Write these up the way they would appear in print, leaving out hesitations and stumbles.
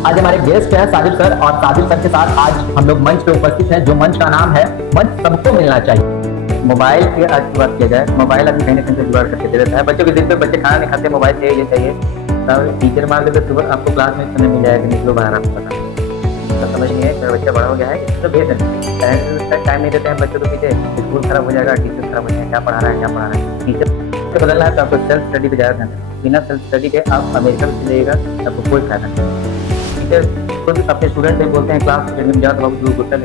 आज हमारे गेस्ट हैं साजिद सर, और साजिद सर के साथ आज हम लोग मंच पे उपस्थित हैं, जो मंच का नाम है मंच सबको मिलना चाहिए। मोबाइल की आज की बात किया जाए, मोबाइल अभी कहीं ना कहीं से जुगाड़ करके दे देता है बच्चों की जिद पे। बच्चे खाना नहीं खाते, मोबाइल चाहिए, ये चाहिए। तब टीचर मान लेते सुबह आपको क्लास में समय मिल जाएगा, निकलो बाहर, आपको पता तो समझ नहीं है मेरा बच्चा बड़ा हो गया है, इसको भेज दें। पेरेंट्स टाइम नहीं देते हैं बच्चों को पीछे, स्कूल खराब हो जाएगा, टीचर खराब हो जाएगा, क्या पढ़ा रहा है क्या पढ़ा रहा है। टीचर को बदलना है तो आपको सेल्फ स्टडी पे ज़्यादा ध्यान देना। बिना सेल्फ स्टडी के आप अमेरिका में चलिएगा, आपको कोई फायदा नहीं। टीचर खुद अपने स्टूडेंट से बोलते हैं क्लास में जाओ तो बाबू गुस्सा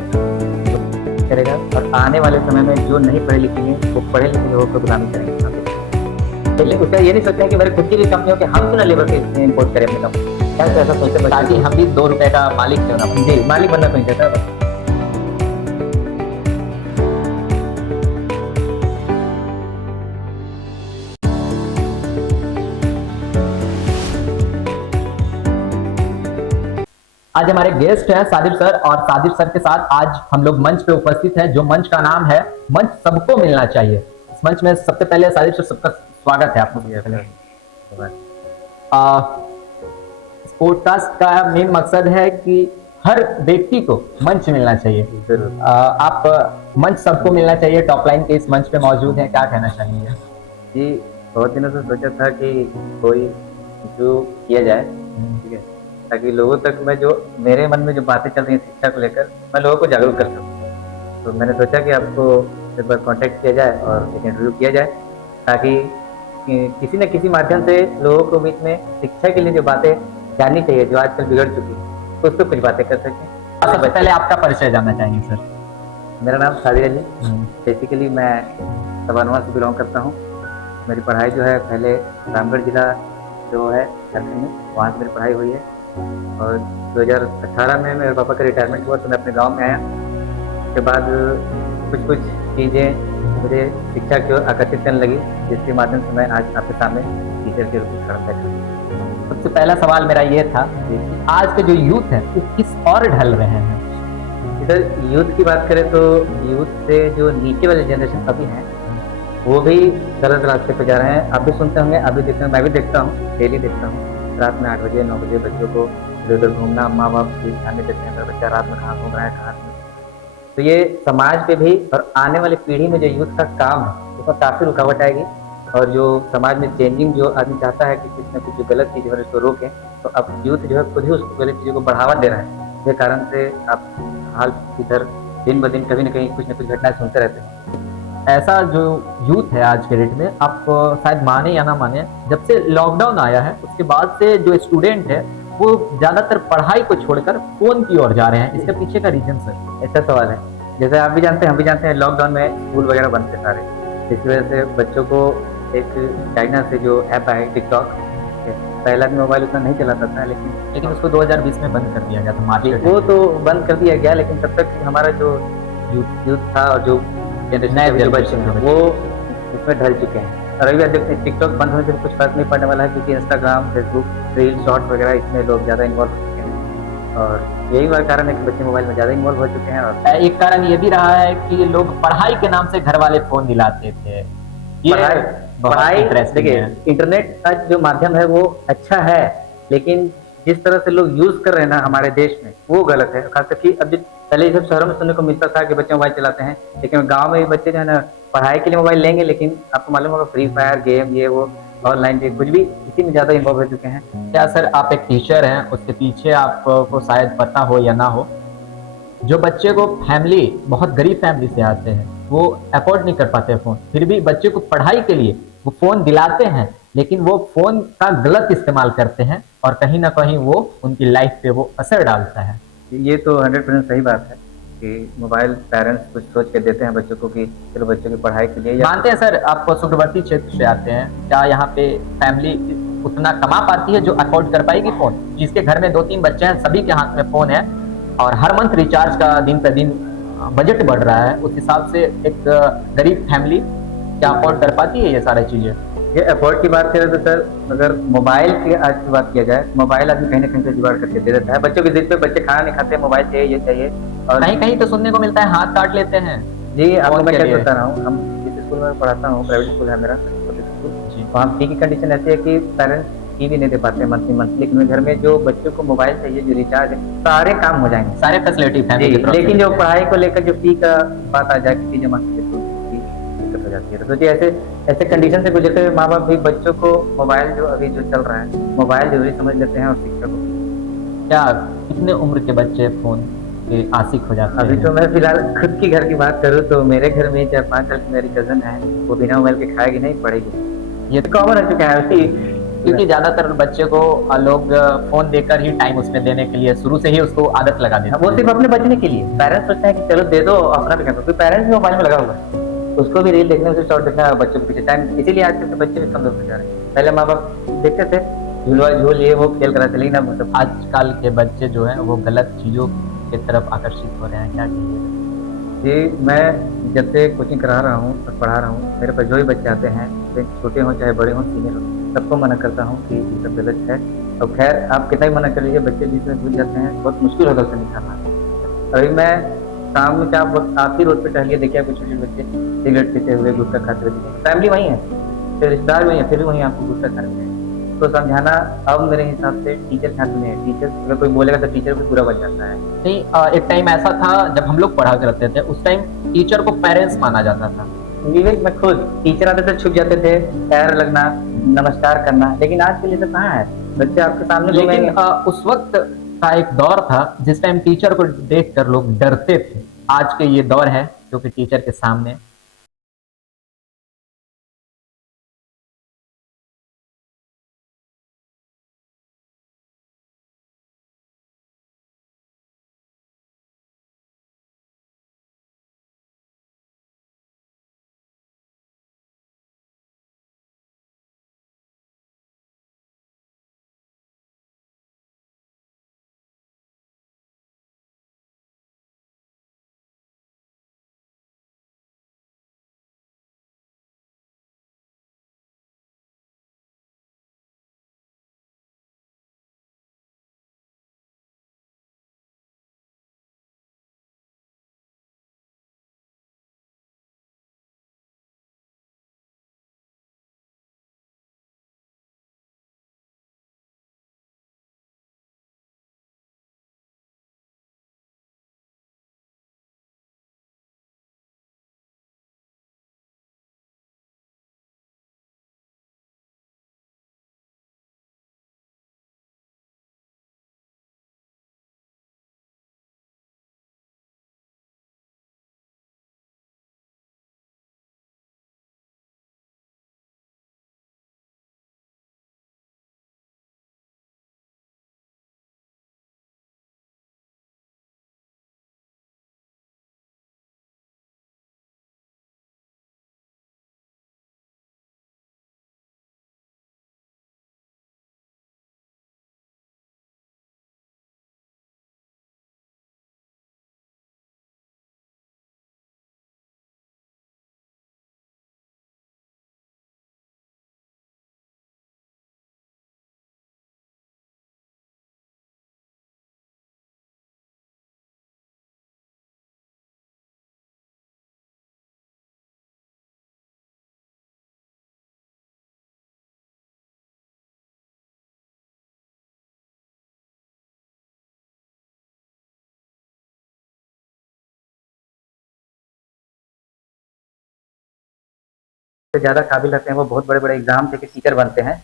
करेगा, और आने वाले समय में जो नहीं पढ़े लिखे हैं वो पढ़े लिखे लोगों को गुलामी करेंगे। पहले उसका ये नहीं सोचते हैं कि मेरे खुद की भी कंपनी हो कि हम क्यों ना लेबर के इम्पोर्ट करें अपनी कंपनी, क्या ऐसा सोचते हैं ताकि हम भी 2 रुपए का मालिक क्यों ना बने। जी, मालिक बनना नहीं चाहता। आज हमारे गेस्ट हैं साजिद सर, और साजिद सर के साथ आज हम लोग मंच पे उपस्थित हैं, जो मंच का नाम है मंच सबको मिलना चाहिए। इस मंच में सबसे पहले साजिद सर, सबका स्वागत है आपको। पॉडकास्ट का मेन मकसद है कि हर व्यक्ति को मंच मिलना चाहिए। आप मंच सबको मिलना चाहिए, टॉप लाइन के इस मंच पे मौजूद हैं, क्या कहना चाहेंगे? जी, बहुत दिनों से सोचा था कि कोई जो किया जाए, ठीक है, ताकि लोगों तक मैं जो मेरे मन में जो बातें चल रही हैं शिक्षा को लेकर, मैं लोगों को जागरूक कर सकूँ। तो मैंने सोचा कि आपको एक बार कांटेक्ट किया जाए और एक इंटरव्यू किया जाए, ताकि किसी न किसी माध्यम से लोगों को बीच में शिक्षा के लिए जो बातें जाननी चाहिए, जो आजकल बिगड़ चुकी है, तो उस पर कुछ बातें कर सकें। सबसे पहले आपका परिचय जानना चाहेंगे सर। मेरा नाम साजिद अली, बेसिकली मैं सवानवा से बिलोंग करता हूँ। मेरी पढ़ाई जो है पहले रामगढ़ जिला जो है झारखंड में, वहाँ से मेरी पढ़ाई हुई है, और 2018 में मेरे पापा का रिटायरमेंट हुआ तो मैं अपने गांव में आया। उसके बाद कुछ चीज़ें मुझे शिक्षा की ओर आकर्षित करने लगी, जिसके माध्यम से मैं आज आपके सामने टीचर के रूप में खड़ा बैठा हूँ। सबसे पहला सवाल मेरा ये था कि आज के जो यूथ है वो किस और ढल रहे हैं? इधर यूथ की बात करें तो यूथ से जो नीचे वाले जनरेशन अभी हैं वो भी गलत रास्ते पे जा रहे हैं। आप भी सुनते होंगे, आप भी देखते हैं, मैं भी देखता हूँ, डेली देखता हूँ। रात में 8 बजे 9 बजे बच्चों को इधर उधर घूमना, माँ बाप भी ध्यान नहीं देते हैं मेरा बच्चा रात में कहाँ घूम रहा है कहाँ नहीं। तो ये समाज पे भी और आने वाली पीढ़ी में जो यूथ का काम है उसमें काफ़ी रुकावट आएगी, और जो समाज में चेंजिंग जो आदमी चाहता है कि कुछ न कुछ जो गलत चीज़ है उसको रोकें, तो अब यूथ जो है खुद ही उस गलत चीज़ों को बढ़ावा दे रहा है। जिस कारण से आप हाल इधर दिन ब दिन कभी न कहीं कुछ न कुछ घटनाएं सुनते रहते हैं। ऐसा जो यूथ है आज के डेट में, आप शायद माने या ना माने, जब से लॉकडाउन आया है उसके बाद से जो स्टूडेंट है वो ज्यादातर पढ़ाई को छोड़कर फोन की ओर जा रहे हैं। इसके पीछे का रीजन सर? ऐसा सवाल है, जैसे आप भी जानते हैं हम भी जानते हैं, लॉकडाउन में स्कूल वगैरह बंद थे सारे, इस वजह से बच्चों को एक चाइना से जो ऐप है टिकटॉक, पहला भी मोबाइल उतना नहीं चलाता था, लेकिन उसको 2020 में बंद कर दिया गया था मार्केट। वो तो बंद कर दिया गया, लेकिन तब तक हमारा जो यूथ था और जो जनरेशन के बच्चे हैं वो उसमें ढल चुके हैं। और अभी देखते हैं टिकटॉक बंद होने से कुछ फर्क नहीं पड़ने वाला है, क्योंकि इंस्टाग्राम, फेसबुक, रील, शॉर्ट वगैरह इसमें लोग ज़्यादा इन्वॉल्व हो चुके हैं, और यही वह कारण है कि बच्चे मोबाइल में ज़्यादा इन्वॉल्व हो चुके हैं। और एक कारण ये भी रहा है कि लोग पढ़ाई के नाम से घर वाले फोन दिलाते थे। पढ़ाई देखिए, इंटरनेट का जो माध्यम है वो अच्छा है, लेकिन जिस तरह से लोग यूज कर रहे हैं ना हमारे देश में वो गलत है। खास करके अब जो पहले सब शहरों में सुनने को मिलता था कि बच्चे मोबाइल चलाते हैं, लेकिन गांव में बच्चे जो है ना पढ़ाई के लिए मोबाइल लेंगे, लेकिन आपको मालूम होगा फ्री फायर गेम ये वो ऑनलाइन कुछ भी इसी में ज्यादा इन्वॉल्व हो चुके हैं। क्या सर आप एक टीचर हैं, उसके पीछे आपको शायद पता हो या ना हो, जो बच्चे को फैमिली बहुत गरीब फैमिली से आते हैं वो अफोर्ड नहीं कर पाते फोन, फिर भी बच्चे को पढ़ाई के लिए वो फोन दिलाते हैं, लेकिन वो फोन का गलत इस्तेमाल करते हैं और कहीं ना कहीं वो उनकी लाइफ पे वो असर डालता है। ये तो 100% सही बात है कि मोबाइल पेरेंट्स कुछ सोच के देते हैं बच्चों को कि चलो बच्चों की पढ़ाई के लिए। मानते हैं सर, आप सुदूरवर्ती क्षेत्र से आते हैं, क्या यहाँ पे फैमिली उतना कमा पाती है जो अफोर्ड कर पाएगी फोन? जिसके घर में 2-3 बच्चे हैं, सभी के हाथ में फोन है, और हर मंथ रिचार्ज का दिन पर दिन बजट बढ़ रहा है, उस हिसाब से एक गरीब फैमिली क्या अफोर्ड कर पाती है ये सारी चीजें? ये अफोर्ड की बात करें तो सर, अगर मोबाइल की आज की बात किया जाए, मोबाइल आदमी कहीं ना कहीं से जुगाड़ करके दे देता है बच्चों की जिद पे। बच्चे खाना नहीं खाते, मोबाइल चाहिए, ये चाहिए, और कहीं कहीं तो सुनने को मिलता है हाथ काट लेते हैं। जी, आपको मैं क्या बता रहा हूँ, हम जिस स्कूल में पढ़ाता हूँ, प्राइवेट स्कूल है मेरा, वहाँ फी की कंडीशन ऐसी है कि पेरेंट्स फी भी नहीं दे पाते मंथली मंथली, लेकिन घर में जो बच्चों को मोबाइल चाहिए, जो रिचार्ज है, सारे काम हो जाएँगे। सारे फैसिलिटी जी, फैमिली की तरफ से लेकिन जो मिलते हैं। पढ़ाई को लेकर जो फी का बात आ जाए कि फी जमा कीजिए तो उसकी दिक्कत हो जाती है। तो सोचिए ऐसे ऐसे कंडीशन से गुजरते हुए माँ-बाप भी बच्चों को मोबाइल जो अभी जो चल रहा है, मोबाइल ज़रूरी समझ लेते हैं और शिक्षा को क्या कितने उम्र के बच्चे फ़ोन के आशिक हो जाते अभी हैं? तो मैं फ़िलहाल खुद की घर की बात करूँ तो मेरे घर में 4-5 साल की मेरी कज़िन है, वो बिना मोबाइल के खाएगी नहीं, पढ़ेगी ये नहीं। कॉमन हो चुका है अभी क्योंकि ज़्यादातर बच्चे को लोग फ़ोन देकर ही टाइम उसमें देने के लिए शुरू से ही उसको आदत लगा हाँ, देते वो हैं। सिर्फ़ अपने बचने के लिए। पेरेंट्स सोचते हैं कि चलो दे दो अपना भी कर दो, क्योंकि पेरेंट्स भी मोबाइल में लगा हुआ है। उसको भी रील देखने, उसे शॉर्ट देखना है बच्चों के पीछे टाइम, इसीलिए आजकल के बच्चे भी कमज़ोर होते जा रहे हैं। पहले माँ-बाप देखते थे, झूलवा झूल ये वो खेल कराते, लेकिन अब सब आजकल के बच्चे जो हैं वो गलत चीज़ों की तरफ आकर्षित हो रहे हैं, क्या कहिएगा? जी, मैं जब से कोचिंग करा रहा हूँ और पढ़ा रहा हूँ, मेरे पास जो भी बच्चे आते हैं, चाहे छोटे हों, चाहे बड़े हों, सीनियर हों, सबको मना करता हूँ कि ये सब गलत है। और ख़ैर आप कितना भी मना कर लीजिए, बच्चे बीच में घुस जाते हैं, बहुत मुश्किल होता है उसे निकालना। अभी मैं शाम में क्या वक़्त आप ही रोड पे टहलिए, देखिए आपको छोटे-छोटे बच्चे सिगरेट पीते हुए, गुटखा खाते हुए दिखेंगे। फैमिली वही है, फिर रिश्तेदार भी वही है, फिर भी वही आपको गुटखा खा रहे हैं। तो समझाना अब मेरे हिसाब से टीचर के हाथ में है। टीचर अगर कोई बोलेगा तो टीचर भी बुरा बन जाता है। नहीं एक टाइम ऐसा था जब हम लोग पढ़ा करते थे, उस टाइम टीचर को पेरेंट्स माना जाता था। विवेक मैं खुद टीचर आते थे, छुप जाते थे, पैर लगना, नमस्कार करना, लेकिन आज के लिए तो कहाँ है? बच्चे आपके सामने लेकिन घूमेंगे। उस वक़्त का एक दौर था जिस टाइम टीचर को देखकर लोग डरते थे। आज के ये दौर है जो कि टीचर के सामने से ज़्यादा काबिल रहते हैं, वो बहुत बड़े-बड़े एग्ज़ाम देके टीचर बनते हैं।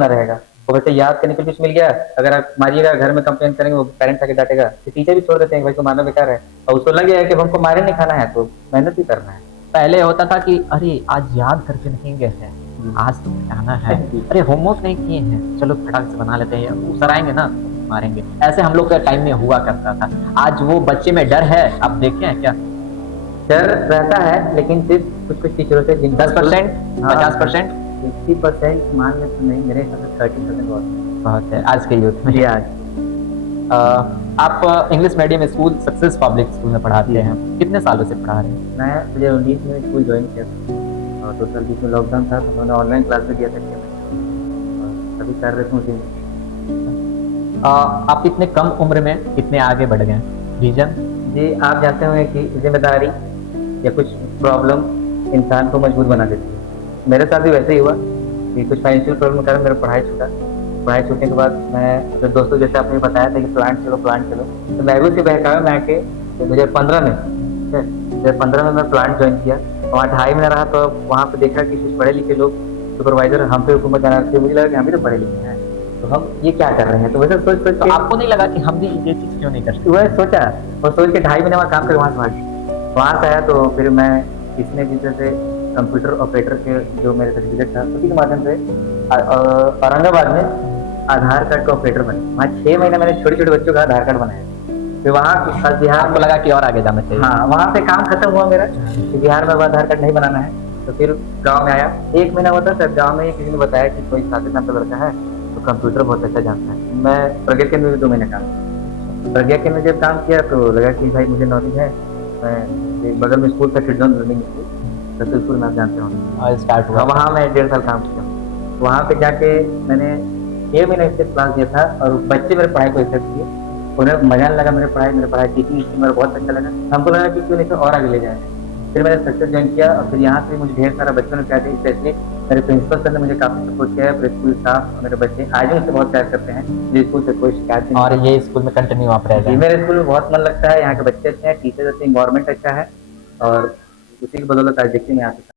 ना रहेगा। वो बच्चे याद करने के लिए कुछ मिल गया, अगर आप मारिएगा घर में कंप्लेन करेंगे, वो पेरेंट्स आके डांटेगा, तो टीचर भी छोड़ देते हैं, भाई को मारना बेकार है, और उसको लग गया है कि अब हमको मारे नहीं खाना है, तो मेहनत ही करना है। पहले होता था कि अरे आज याद करके नहीं गए हैं, आज तो बनाना है, अरे होमवर्क नहीं किए हैं, चलो फटाक से बना लेते हैं, वो सर आएंगे ना मारेंगे। ऐसे हम लोग के टाइम में हुआ करता था। आज वो बच्चे में डर है, आप देखे हैं क्या? डर रहता है, लेकिन सिर्फ कुछ कुछ टीचरों से, जिन 10%, 50%? 50% मान ले तो नहीं, मेरे हिसाब से 30% बहुत है आज के यूथ में। जी आज आप English medium school success public school में पढ़ाते हैं, कितने सालों से पढ़ा रहे हैं? मैं 2019 में स्कूल ज्वाइन किया था, और 2 साल बीच में लॉकडाउन था, तो मैंने ऑनलाइन क्लास भी दिया था, और अभी कर रहे थे उसी में। आप इतने कम उम्र में कितने आगे बढ़ गए? रीजन? जी आप जानते होंगे कि जिम्मेदारी या कुछ प्रॉब्लम इंसान को मजबूर बना देती है। मेरे साथ भी वैसे ही हुआ कि कुछ फाइनेंशियल प्रॉब्लम के कारण मेरा पढ़ाई छूटा। पढ़ाई छूटने के बाद मैं अपने दोस्तों, जैसे आपने बताया था कि प्लांट चलो, तो मैं भी उसी बहकावे में आके 2015 में 2015 में मैं प्लांट ज्वाइन किया। वहाँ 2.5 महीना रहा, तो वहाँ पे देखा कि कुछ पढ़े लिखे लोग सुपरवाइजर हम पे हुकूमत बना रहे थे। मुझे लगा कि हम भी तो पढ़े लिखे हैं, तो हम ये क्या कर रहे हैं। तो वैसे सोच सोच तो आपको नहीं लगा कि हम भी ये चीज़ क्यों नहीं कर सकते? वह सोचा, और सोच के 2.5 महीने वहाँ काम करके वहाँ से भाग। वहाँ से आया तो फिर मैं किसी न किसी से कंप्यूटर ऑपरेटर के जो मेरे सर्टिफिकेट था उसी के माध्यम से औरंगाबाद में आधार कार्ड का ऑपरेटर बने। वहाँ 6 महीने मैंने छोटे छोटे बच्चों का आधार कार्ड बनाया। फिर वहाँ बिहार आपको लगा कि और आगे जाना चाहिए? हाँ, वहाँ से काम खत्म हुआ मेरा कि बिहार में अब आधार कार्ड नहीं बनाना है। तो फिर गांव में आया, 1 महीना हुआ था सर। गांव में किसी ने बताया कि कोई साथी नाम का लड़का है, तो कंप्यूटर बहुत अच्छा जानता है। मैं प्रज्ञा केंद्र में 2 महीने काम किया। प्रज्ञा केंद्र में जब काम किया तो लगा कि भाई मुझे नॉलेज है। मैं एक बगल में स्कूल था, किड्स लर्निंग स्कूल, रसूलपुर में, आप जानते होंगे। और स्टार्ट हुआ? वहाँ मैं 1.5 साल काम किया। वहाँ पे जाके मैंने 6 महीने से क्लास दिया था, और बच्चे मेरे पढ़ाई को एक्सेप्ट किए। उन्हें मजा नहीं लगा मेरे पढ़ाई टीचिंग स्किल मेरा बहुत अच्छा लगा। हमको लगा कि क्यों नहीं तो और आगे ले जाए। फिर मैंने सक्सेस ज्वाइन किया, और फिर यहाँ से मुझे ढेर सारा बच्चों ने प्यार दिया। स्पेशली मेरे प्रिंसिपल सर ने मुझे काफ़ी सपोर्ट किया है। मेरे स्कूल स्टाफ और मेरे बच्चे आज भी मुझसे बहुत प्यार करते हैं। मुझे स्कूल से कोई शिकायत नहीं। और ये स्कूल में कंटिन्यू आप रह जी, गए? मेरे स्कूल में बहुत मन लगता है। यहाँ के बच्चे अच्छे हैं, टीचर अच्छे हैं, इन्वायरमेंट अच्छा है, और उसी की बदौलत आज देखिए मैं यहाँ पे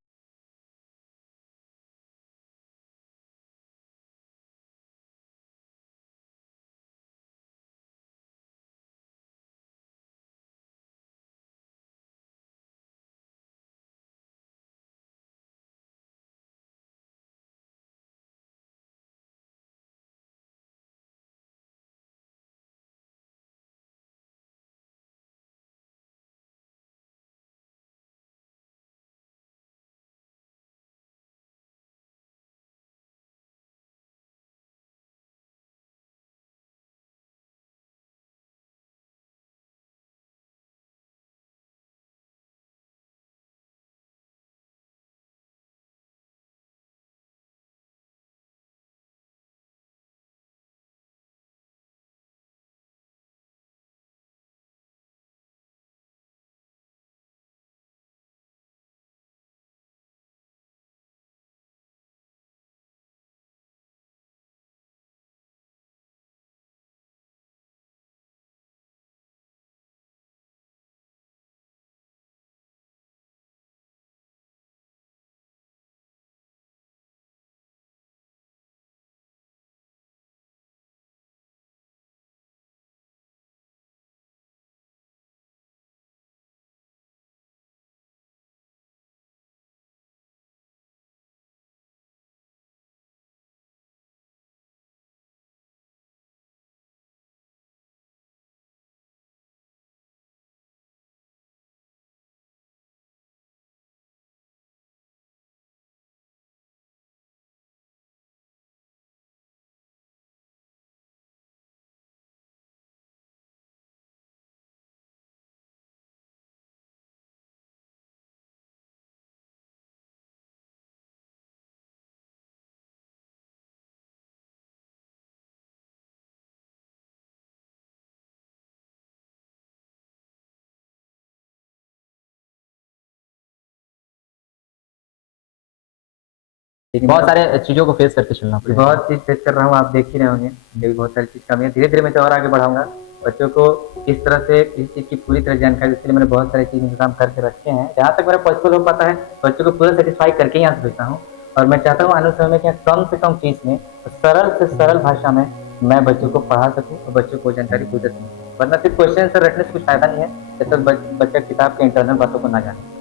बहुत सारे चीज़ों को फेस करके चलना पड़ेगा। बहुत चीज़ फेस कर रहा हूँ, आप देख ही रहे होंगे। मेरी बहुत सारी चीज़ कमी है। धीरे-धीरे मैं तो और आगे बढ़ाऊँगा। बच्चों को किस तरह से इस चीज़ की पूरी तरह जानकारी, इसके लिए मैंने बहुत सारी चीज़ इंतज़ाम करके रखे हैं। जहाँ तक मेरा पॉसिबल हो पाता है, बच्चों को पूरा सैटिस्फाई करके यहाँ से भेजता हूँ। और मैं चाहता हूँ आने वाले समय में कि कम से कम फीस में सरल से सरल भाषा में मैं बच्चों को पढ़ा सकूं और बच्चों को जानकारी पूछ सकूं, वरना सिर्फ क्वेश्चन आंसर रटने से कुछ फायदा नहीं है जब तक बच्चा किताब के इंटरनल बातों को ना जाने।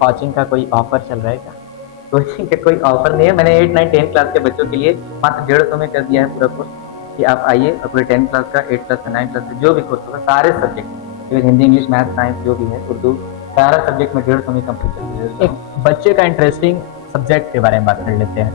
कोचिंग का कोई ऑफर चल रहा है क्या? कोचिंग का कोई ऑफर नहीं है, मैंने 8, 9, 10 क्लास के बच्चों के लिए मात्र 150 में कर दिया है पूरा कोर्स कि आप आइए और पूरे 10 क्लास का, 8 क्लास का, 9 क्लास का जो भी कोर्स होगा सारे subject, even Hindi, English, math, science जो भी है, उर्दू, सारा सब्जेक्ट में 150 में कंप्लीट कर दिया। एक बच्चे का इंटरेस्टिंग सब्जेक्ट के बारे में बात कर लेते हैं।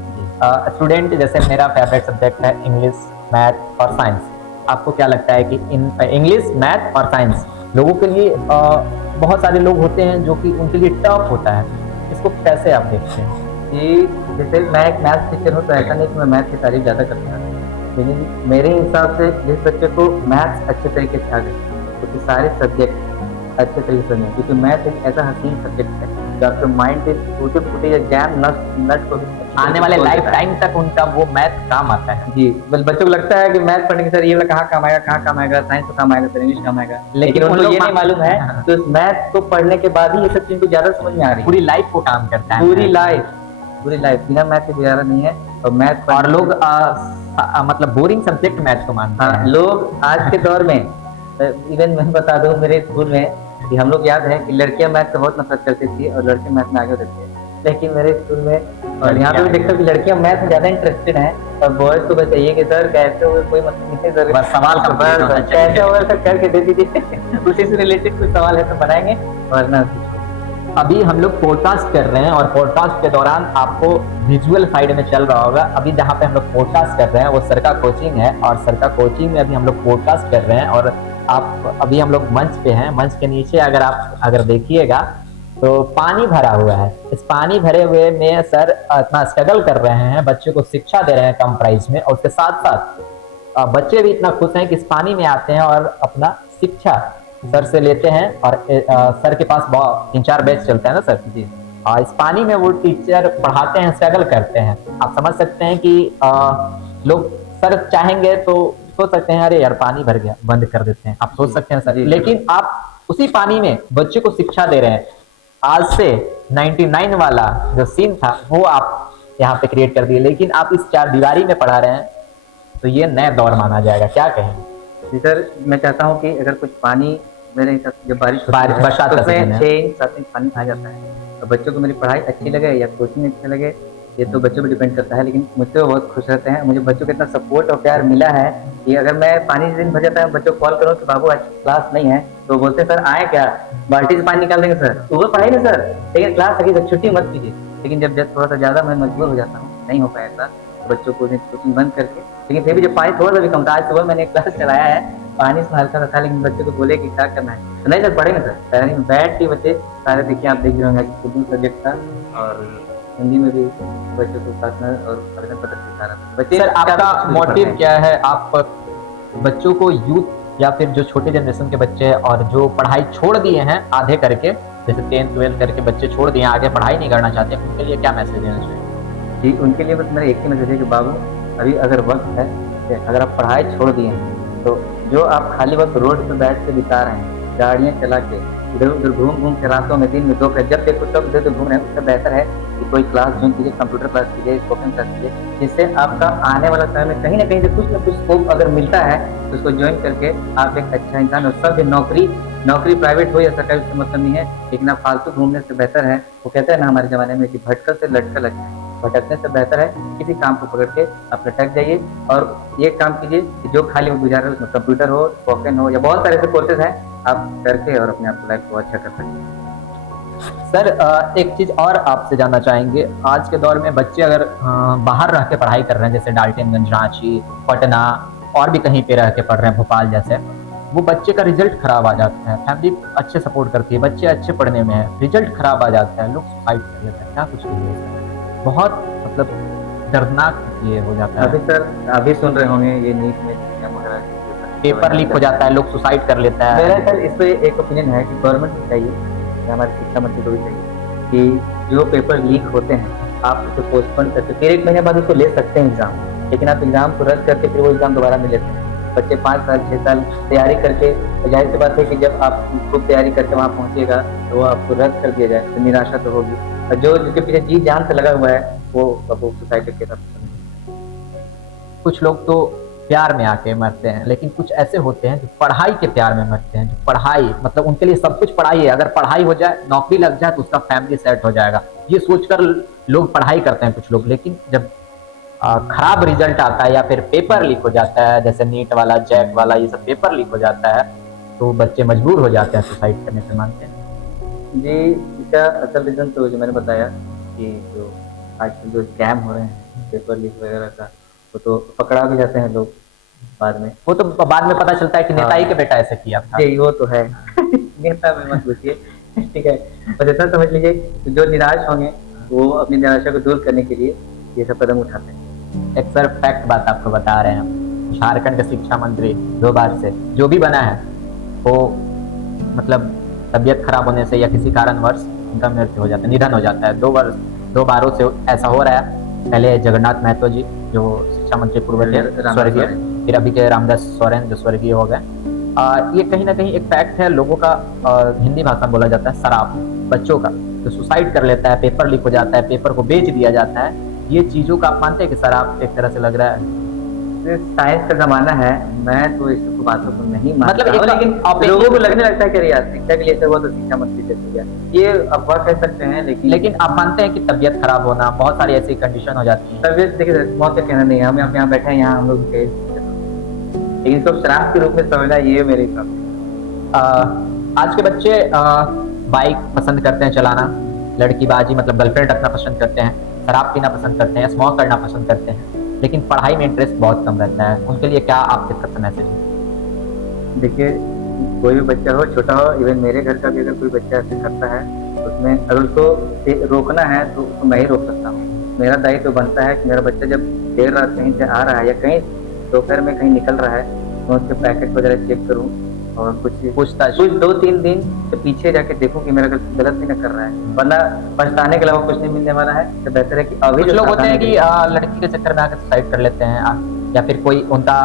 स्टूडेंट जैसे मेरा फेवरेट सब्जेक्ट है इंग्लिश, मैथ और साइंस। आपको क्या लगता है कि इन इंग्लिश, मैथ और साइंस लोगों के लिए बहुत सारे लोग होते हैं जो कि उनके लिए टफ होता है, इसको कैसे आप देखते हैं? कि जैसे मैं एक मैथ टीचर हूँ तो ऐसा नहीं कि मैं मैथ की तारीफ ज़्यादा करता हूँ, लेकिन मेरे हिसाब से जिस बच्चे को मैथ्स अच्छे तरीके से आ गए तो सारे सब्जेक्ट अच्छे तरीके से नहीं, क्योंकि मैथ एक ऐसा हसीन सब्जेक्ट है जो आपके माइंड के टूटे फूटे या जैम नट को आने वाले लाइफ टाइम तक उनका वो मैथ काम आता है। जी, बस बच्चों को लगता है कि मैथ पढ़ने के सर ये वाला कहाँ काम आएगा, कहाँ काम आएगा, साइंस को काम आएगा, सर इंग्लिश काम आएगा, लेकिन उनको ये नहीं मालूम है तो मैथ को पढ़ने के बाद ही ये सब चीज को ज्यादा समझ में आ रही है। पूरी लाइफ को काम करता है, पूरी लाइफ बिना मैथ के गुजारा नहीं है। और मैथ और लोग मतलब बोरिंग सब्जेक्ट मैथ को मानते हैं। लोग आज के दौर में, इवन मैं बता दूं मेरे स्कूल में कि हम लोग याद है कि लड़कियां मैथ से बहुत नफरत करती थी और लड़के मैथ में आगे बढ़ते थे, लेकिन मेरे स्कूल में और यहाँ पे भी देखता हूँ कि लड़कियां मैथ में ज्यादा इंटरेस्टेड हैं और बॉयज को बस ये कि सर कैसे हुए कोई मतलब नहीं सर, बस सवाल कैसे हुए सर करके दे दीजिए उसी से रिलेटेड कोई सवाल है तो बनाएंगे, वरना अभी हम लोग पॉडकास्ट कर रहे हैं और पॉडकास्ट के दौरान आपको विजुअल साइड में चल रहा होगा। अभी जहाँ पे हम लोग पॉडकास्ट कर रहे हैं वो सरका कोचिंग है और सरका कोचिंग में अभी हम लोग पॉडकास्ट कर रहे हैं और आप अभी हम लोग मंच पे हैं। मंच के नीचे अगर देखिएगा तो पानी भरा हुआ है। इस पानी भरे हुए में सर इतना स्ट्रगल कर रहे हैं, बच्चों को शिक्षा दे रहे हैं कम प्राइस में, और उसके साथ साथ बच्चे भी इतना खुश हैं कि इस पानी में आते हैं और अपना शिक्षा सर से लेते हैं। और सर के पास 3-4 बैच चलता है ना सर जी, इस पानी में वो टीचर पढ़ाते हैं, स्ट्रगल करते हैं। आप समझ सकते हैं कि लोग सर चाहेंगे तो सोच सकते हैं अरे यार पानी भर गया बंद कर देते हैं, आप सोच सकते हैं सर, लेकिन आप उसी पानी में बच्चे को शिक्षा दे रहे हैं। आज से 99 वाला जो सीन था वो आप यहाँ पे क्रिएट कर दिए, लेकिन आप इस 4 दीवारी में पढ़ा रहे हैं तो ये नया दौर माना जाएगा। क्या कहेंगे? सर मैं चाहता हूँ कि अगर कुछ पानी मेरे हिसाब से जब बरसात तो 6-7 इंच पानी आ जाता है और बच्चों को मेरी पढ़ाई अच्छी लगे या कोचिंग अच्छी लगे ये तो बच्चों पर डिपेंड करता है, लेकिन मुझसे वो बहुत खुश रहते हैं। मुझे बच्चों को इतना सपोर्ट और प्यार मिला है कि अगर मैं पानी दिन भर जाता है बच्चों को कॉल करूँ कि बाबू आज क्लास नहीं है तो बोलते सर आए क्या, बाल्टी से पानी निकाल देंगे सर, तो वो पढ़ाई ना सर, लेकिन क्लास अभी छुट्टी मत कीजिए। लेकिन जब थोड़ा सा ज़्यादा मैं मजबूर हो जाता हूँ, नहीं हो पाया था तो बच्चों को कोचिंग बंद करके, लेकिन फिर भी जब पानी थोड़ा सा भी कम था, आज सुबह मैंने क्लास चलाया है, पानी से हल्का था लेकिन बच्चे को बोले कि क्या करना है तो नहीं सर पढ़ेंगे सर, पैरनी में बैठ के बच्चे सारे देखिए आप देख रहे होंगे कि उर्दू सब्जेक्ट था और हिंदी में भी बच्चों को प्रार्थना और आवेदन पत्र सिखा रहा था। बच्चे सर आपका मोटिव क्या है? आप बच्चों को यूथ या फिर जो छोटे जनरेशन के बच्चे हैं और जो पढ़ाई छोड़ दिए हैं आधे करके, जैसे 10th 12th करके बच्चे छोड़ दिए आगे पढ़ाई नहीं करना चाहते, उनके लिए क्या मैसेज देना चाहिए? जी उनके लिए बस मेरा एक ही मैसेज है कि बाबू अभी अगर वक्त है, अगर आप पढ़ाई छोड़ दिए हैं तो जो आप खाली वक्त रोड पे बैठ के बिता रहे हैं, गाड़ियाँ चला के इधर उधर घूम के रातों में दिन में दोपहर जब देखो तब इधर घूम रहे हैं, उससे बेहतर है कि कोई क्लास ज्वाइन कीजिए, कंप्यूटर क्लास कीजिए, स्पोकन क्लास कीजिए, जिससे आपका आने वाला समय में कहीं ना कहीं से कुछ ना कुछ स्कोप अगर मिलता है तो उसको ज्वाइन करके आप एक अच्छा इंसान और सब नौकरी प्राइवेट हो या सरकारी उससे मतलब नहीं है, लेकिन आप फालतू घूमने से बेहतर है, वो कहते हैं ना हमारे ज़माने में कि भटकल से लटकल अच्छा है, भटकने से बेहतर है किसी काम को पकड़ के आप लटक जाइए और ये काम कीजिए कि जो खाली वक्त गुजार रहे उसमें कंप्यूटर हो, स्पोकन हो या बहुत सारे ऐसे कोर्सेज हैं आप करके और अपने आप को लाइफ को अच्छा कर सकते हैं। सर एक चीज और आपसे जानना चाहेंगे, आज के दौर में बच्चे अगर बाहर रह के पढ़ाई कर रहे हैं, जैसे डाल्टनगंज, रांची, पटना और भी कहीं पे रह के पढ़ रहे हैं, भोपाल जैसे, वो बच्चे का रिजल्ट खराब आ जाता है, फैमिली अच्छे सपोर्ट करती है, बच्चे अच्छे पढ़ने में है, रिजल्ट खराब आ जाता है, लोग सुसाइड कर लेते हैं, क्या कुछ करिए? बहुत मतलब दर्दनाक ये हो जाता है। अभी सर अभी सुन रहे होंगे ये नीट में पेपर लीक हो जाता है, लोग सुसाइड कर लेता है। मेरा सर इस पे एक ओपिनियन है कि गवर्नमेंट को चाहिए, हमारे शिक्षा मंत्री को भी चाहिए कि जो पेपर लीक होते हैं आप उसको पोस्टपोन करके फिर 1 महीने बाद उसको ले सकते हैं एग्जाम, लेकिन आप एग्जाम को रद्द करके फिर वो एग्जाम दोबारा नहीं लेते हैं। बच्चे 5 साल 6 साल तैयारी करके, जाहिर सी बात है कि जब आप खूब तैयारी करके वहाँ पहुँचिएगा तो वो आपको रद्द कर दिया जाए तो निराशा तो होगी, और जो जिसके पीछे जी जान से लगा हुआ है वो सुसाइड के साथ। कुछ लोग तो प्यार में आके मरते हैं, लेकिन कुछ ऐसे होते हैं जो पढ़ाई के प्यार में मरते हैं, जो पढ़ाई मतलब उनके लिए सब कुछ पढ़ाई है, अगर पढ़ाई हो जाए, नौकरी लग जाए तो उसका फैमिली सेट हो जाएगा, ये सोचकर लोग पढ़ाई करते हैं कुछ लोग। लेकिन जब खराब रिजल्ट आता है या फिर पेपर लीक हो जाता है, जैसे नीट वाला, जैक वाला, ये सब पेपर लीक हो जाता है, तो बच्चे मजबूर हो जाते हैं सुसाइड करने पे, मानते हैं। जी, इसका असल रीज़न तो जो मैंने बताया कि जो आजकल जो स्कैम हो रहे हैं पेपर लीक वगैरह का, वो तो पकड़ा भी जाते हैं लोग बाद में। वो तो बाद में पता चलता है कि नेता ही के हाँ, बेटा ऐसे किया था। जी, वो तो है। नेता में मत घुसिए, ठीक है। बस इतना समझ लीजिए कि जो निराश होंगे, वो अपनी निराशा को दूर करने के लिए ये सब कदम उठाते हैं। एक सर फैक्ट बात आपको बता रहे हैं हम, झारखंड के शिक्षा मंत्री 2 बार से जो भी बना है, वो मतलब तबीयत खराब होने से या किसी कारणवश उनका मृत्यु हो जाता है, निधन हो जाता है। 2 वर्ष 2 बारों से ऐसा हो रहा है। पहले जगन्नाथ महतो जी जो शिक्षा मंत्री पूर्व थे, रामदास स्वर्गीय, सोरेन। फिर अभी के रामदास सोरेन जो स्वर्गीय हो गए। ये कहीं ना कहीं एक फैक्ट है लोगों का। हिंदी भाषा में बोला जाता है शराब, बच्चों का जो सुसाइड कर लेता है, पेपर लीक हो जाता है, पेपर को बेच दिया जाता है, ये चीजों का आप मानते हैं कि शराब एक तरह से लग रहा है? ये साइंस का ज़माना है, मैं तो इस सब बातों को नहीं मतलब मानता हूँ, एक लेकिन opinion- लोगों को लगने लगता है कि अरे यार शिक्षा के लिए ऐसा हुआ तो शिक्षा मंत्री से हो गया। ये अफ़वाह कह सकते हैं, लेकिन लेकिन आप मानते हैं कि तबीयत खराब होना, बहुत सारी ऐसी कंडीशन हो जाती है। तबीयत देखिए मौत का कहना नहीं है, हम यहाँ बैठे हैं, यहाँ हम लोग कहे, लेकिन इसको श्राप के रूप में समझना ये मेरे हिसाब से। आज के बच्चे बाइक पसंद करते हैं चलाना, लड़कीबाजी मतलब गर्लफ्रेंड रखना पसंद करते हैं, शराब पीना पसंद करते हैं, स्मोक करना पसंद करते हैं, लेकिन पढ़ाई में इंटरेस्ट बहुत कम रहता है। उनके लिए क्या आपके तरफ से मैसेज है? देखिए, कोई भी बच्चा हो, छोटा हो, इवन मेरे घर का भी अगर कोई बच्चा ऐसे करता है, तो उसमें अगर उसको रोकना है तो उसको मैं ही रोक सकता हूँ। मेरा दायित्व तो बनता है कि मेरा बच्चा जब देर रात कहीं से आ रहा है या कहीं दोपहर में कहीं निकल रहा है, मैं उसके पैकेट वगैरह चेक करूँ और कुछ पूछताछ। कुछ 2-3 दिन के पीछे जाके देखूँ कि मेरा गलत भी ना कर रहा है, वरना पछताने के अलावा कुछ नहीं मिलने वाला है। तो बेहतर है कि अभी कुछ जो लोग होते हैं सावधानी कि रहे। लड़की के चक्कर में आकर सुसाइड कर लेते हैं, या फिर कोई उनका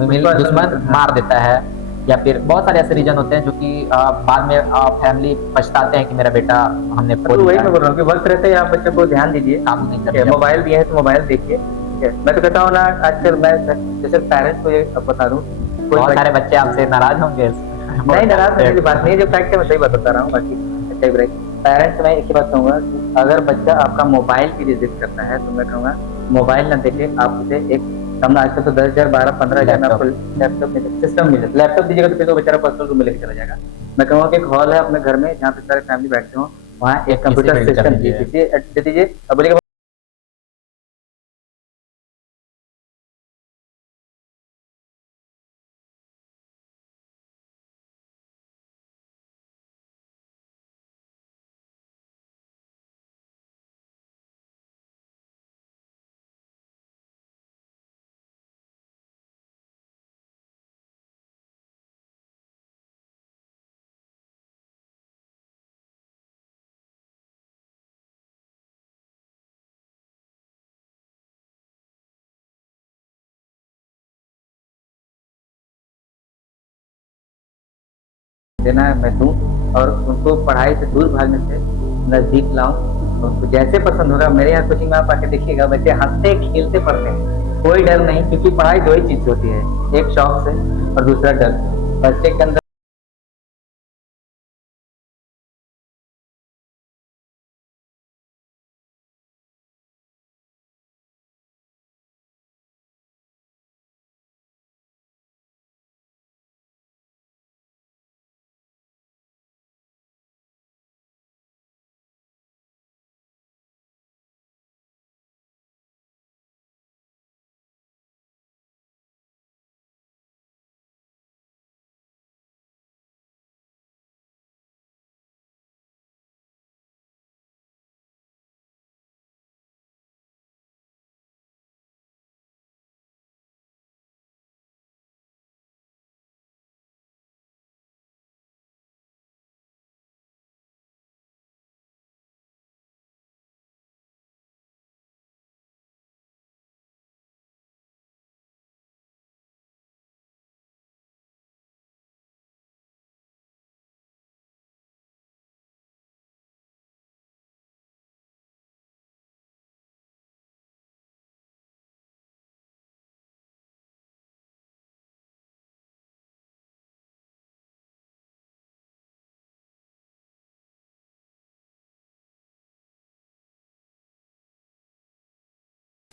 उसको ऐसा दुश्मन लगता है। मार देता है, या फिर बहुत सारे ऐसे रीजन होते हैं जो कि बाद में फैमिली पछताते हैं कि मेरा बेटा हमने खो तो वही दिया मैं है। बोल रहा हूँ कि वक्त रहते ही आप बच्चे को ध्यान दीजिए। काम नहीं ठीक है, करते। मोबाइल दिए हैं तो मोबाइल देखिए, ठीक है। मैं तो कहता हूँ ना, आजकल मैं जैसे पेरेंट्स को ये अब बता दूँ, कोई बहुत सारे बच्चे आपसे नाराज होंगे। नहीं, नाराज होने की बात नहीं है, जो फैक्ट है मैं सही बात बता रहा हूँ। बाकी अच्छा ही बुराई, पेरेंट्स मैं एक ही बात कहूँगा कि अगर बच्चा आपका मोबाइल की लिए जिद करता है, तो मैं कहूँगा मोबाइल ना देके आप उसे एक सामने, आजकल तो 10,000 12-15,000 में आपको लैपटॉप में सिस्टम मिले, लैपटॉप दीजिएगा तो फिर तो बेचारा पर्सनल रूम में लेके चला जाएगा। मैं कहूँगा कि एक हॉल है अपने घर में जहाँ पे सारे फैमिली बैठते हो, वहाँ एक कंप्यूटर सिस्टम दे दीजिए। अब बोलिएगा देना है मैं दूँ, और उनको पढ़ाई से दूर भागने से नज़दीक लाऊँ। उनको जैसे पसंद होगा, मेरे यहाँ कोचिंग में आप आके देखिएगा, बच्चे हँसते खेलते पढ़ते हैं, कोई डर नहीं, क्योंकि पढ़ाई 2 ही चीज़ से होती है, एक शौक से और दूसरा डर से। बच्चे के अंदर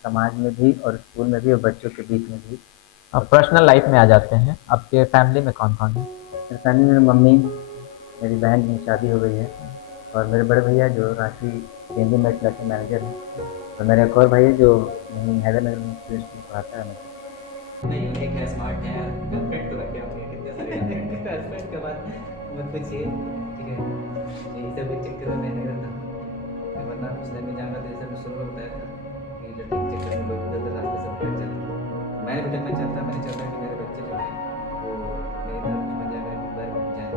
समाज में भी और स्कूल में भी और बच्चों के बीच में भी। अब पर्सनल लाइफ में आ जाते हैं, आपके फैमिली में कौन कौन है? मेरे फैमिली में मम्मी, मेरी बहन की शादी हो गई है और मेरे बड़े भैया जो रांची केंद्रीय मेट क्लास के मैनेजर हैं, और मेरा एक और भाई है जो यहीं हैदरनगर में स्कूल पढ़ाता है। नहीं एक है स्मार्ट है गर्लफ्रेंड तो रखे आपने कितने सारे गर्लफ्रेंड के बाद मत पूछिए, ठीक है। यही सब एक चक्कर में मैं नहीं रहता, वरना उस टाइम में जाऊँगा तो ऐसा शुरू होता है कि लड़की के चक्कर में लोग इधर रास्ते से भटक जाते हैं। मैं भी जब मैं चाहता कि मेरे बच्चे जो हैं वो मेरी तरफ समझ जाए, मेरे बारे में जाए,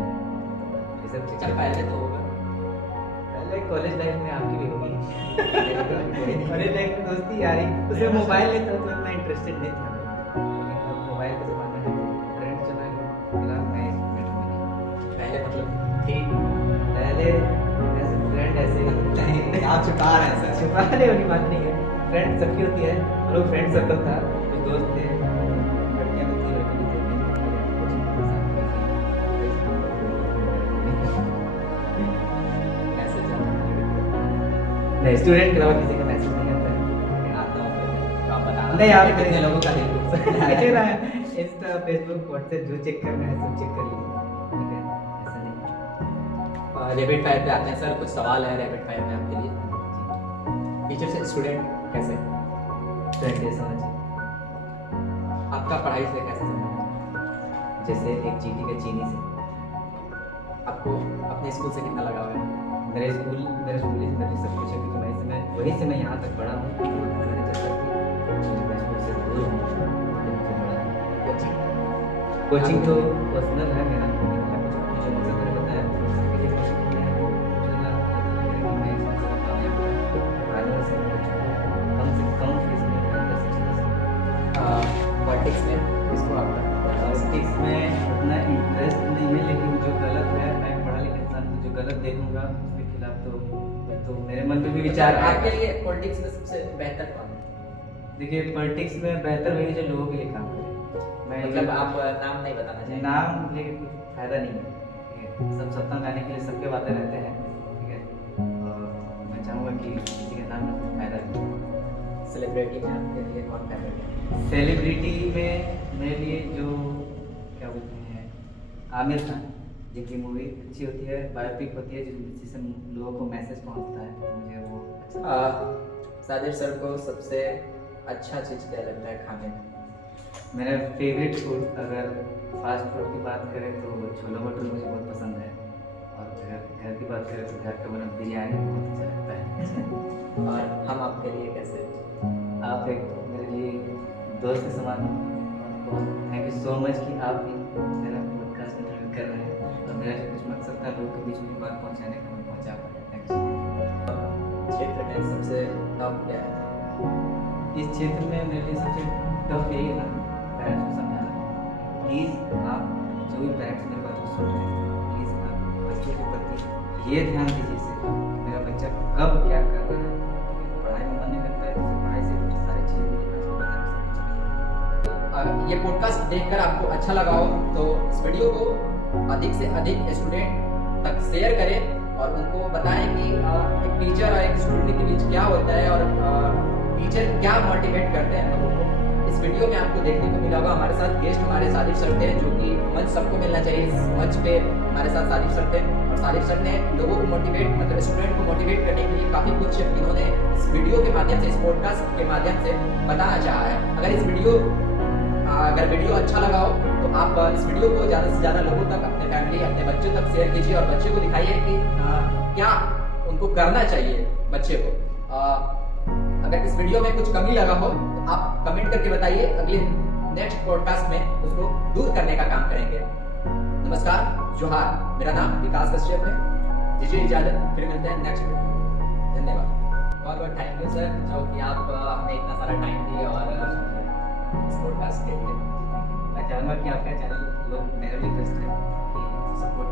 ये सब चक्कर पहले तो होगा। पहले कॉलेज लाइफ में आपकी भी होगी कॉलेज लाइफ में दोस्ती यारी, उसमें मोबाइल लेता तो इतना इंटरेस्टेड नहीं था, लेकिन अब मोबाइल का ज़माना है, ट्रेंड चला है। फिलहाल मैं इस मैटर में नहीं। पहले मतलब थी, पहले ऐसे फ्रेंड ऐसे आप छुपा रहे हैं, सर छुपाने वाली बात नहीं है। फ्रेंड सबकी होती है, हम लोग फ्रेंड सर्कल था, कुछ दोस्त थे, लड़कियाँ भी थी, लड़के भी थे, मैसेज नहीं, स्टूडेंट के अलावा किसी का मैसेज नहीं आता है। आता हूँ तो आप बताना नहीं, आप कितने लोगों का देखो इंस्टा फेसबुक व्हाट्सएप जो चेक करना है सब चेक कर लीजिए, ठीक है, ऐसा नहीं। रैपिड फायर पे आते हैं सर, कुछ सवाल है रैपिड फायर में आपके लिए। टीचर से स्टूडेंट कैसे? स्टूडेंट ये समझ आपका पढ़ाई से कैसे संबंध? जैसे एक चीटी का चीनी से। आपको अपने स्कूल से कितना लगाव है? मेरे स्कूल ही से मेरे सब कुछ है, क्योंकि वहीं से मैं यहाँ तक पढ़ा हूँ। मैंने जैसा कि मैं स्कूल से दूर हूँ, तो मुझे बड़ा कोचिंग तो पर्सनल है मेरा, जो मकसद मैंने बताया उसके लिए कोचिंग किया है। मुझे लगता है कि मैं इसमें ज़्यादा कामयाब होगा, आने वाले समय में कम से कम फीस में मैं कर सकता हूँ। पॉलिटिक्स में किसको आपका? पॉलिटिक्स में उतना इंटरेस्ट नहीं है, लेकिन जो गलत है, मैं पढ़ा लिखा इंसान हूँ, जो गलत देखूंगा उसके खिलाफ तो मेरे मन में भी विचार आपके आएगा। लिए पॉलिटिक्स में सबसे बेहतर कौन है? देखिए पॉलिटिक्स में बेहतर वही जो लोगों के लिए काम करे। मैं मतलब आप नाम नहीं बताना चाहिए? नाम लेके कुछ फायदा नहीं है, ठीक है। सब सत्ता में आने के लिए सबके बातें रहते हैं, ठीक है, और मैं चाहूँगा कि किसी के नाम में कुछ फायदा नहीं। सेलिब्रिटी में आपके लिए कौन फेवरेट है? सेलिब्रिटी में मेरे लिए जो क्या बोलते हैं आमिर खान, जिनकी मूवी अच्छी होती है, बायोपिक होती है, जिससे लोगों को मैसेज पहुंचता है, मुझे वो अच्छा। साजिद सर को सबसे अच्छा चीज़ क्या लगता है खाने में? मेरा फेवरेट फूड, अगर फास्ट फूड की बात करें तो छोला भटूरा मुझे बहुत पसंद है, और अगर घर की बात करें तो घर का बना बिरयानी बहुत अच्छा लगता है। और हम आपके लिए कैसे? आप एक मेरे लिए दोस्त के समान हो, तो थैंक यू सो मच कि आप भी मेरा पॉडकास्ट में कर रहे हैं, और मेरा जो कुछ मकसद था लोगों के बीच में बात पहुंचाने का, मैं पहुंचा पाया। Thank you. क्षेत्र में सबसे टॉप क्या है? इस क्षेत्र में मेरे लिए सबसे टफ यही था पेरेंट्स को समझाना। प्लीज़ आप जो भी पेरेंट्स मेरी बात को सुन रहे हैं, प्लीज़ आप बच्चों के प्रति ये ध्यान दीजिए से कि मेरा बच्चा कब क्या कर रहा है। पढ़ाई में मन नहीं करता है तो उसे पढ़ाई से कुछ सारी चीज़ें उसको बताना चाहिए। ये पॉडकास्ट देखकर आपको अच्छा लगा हो तो इस वीडियो को अधिक से अधिक स्टूडेंट तक शेयर करें और उनको बताएं कि एक टीचर और एक स्टूडेंट के बीच क्या होता है और टीचर क्या मोटिवेट करते हैं लोगों को। इस वीडियो में आपको देखने को मिला होगा हमारे साथ गेस्ट हमारे साजिद सर थे, जो कि मंच सबको मिलना चाहिए। इस मंच पे हमारे साथ साजिद सर थे और साजिद सर ने लोगों को मोटिवेट मतलब स्टूडेंट को मोटिवेट करने के लिए काफ़ी कुछ इन्होंने इस वीडियो के माध्यम से, इस पॉडकास्ट के माध्यम से बताना चाहा है। अगर वीडियो अच्छा लगा हो तो आप इस वीडियो को ज़्यादा से ज़्यादा लोगों तक, अपने फैमिली, अपने बच्चों तक शेयर कीजिए और बच्चे को दिखाइए कि क्या उनको करना चाहिए बच्चे को। अगर इस वीडियो में कुछ कमी लगा हो तो आप कमेंट करके बताइए, अगले नेक्स्ट पॉडकास्ट में उसको दूर करने का काम करेंगे। नमस्कार, जोहार, मेरा नाम विकास कश्यप है। दीजिए इजाजत, फिर मिलते हैं नेक्स्ट वीडियो। धन्यवाद, बहुत बहुत थैंक यू सर, जो कि आप हमें इतना सारा टाइम दिए और इस पॉडकास्ट के लिए। मैं चाहूँगा कि आपका चैनल लोग मेरा रिक्वेस्ट है कि सपोर्ट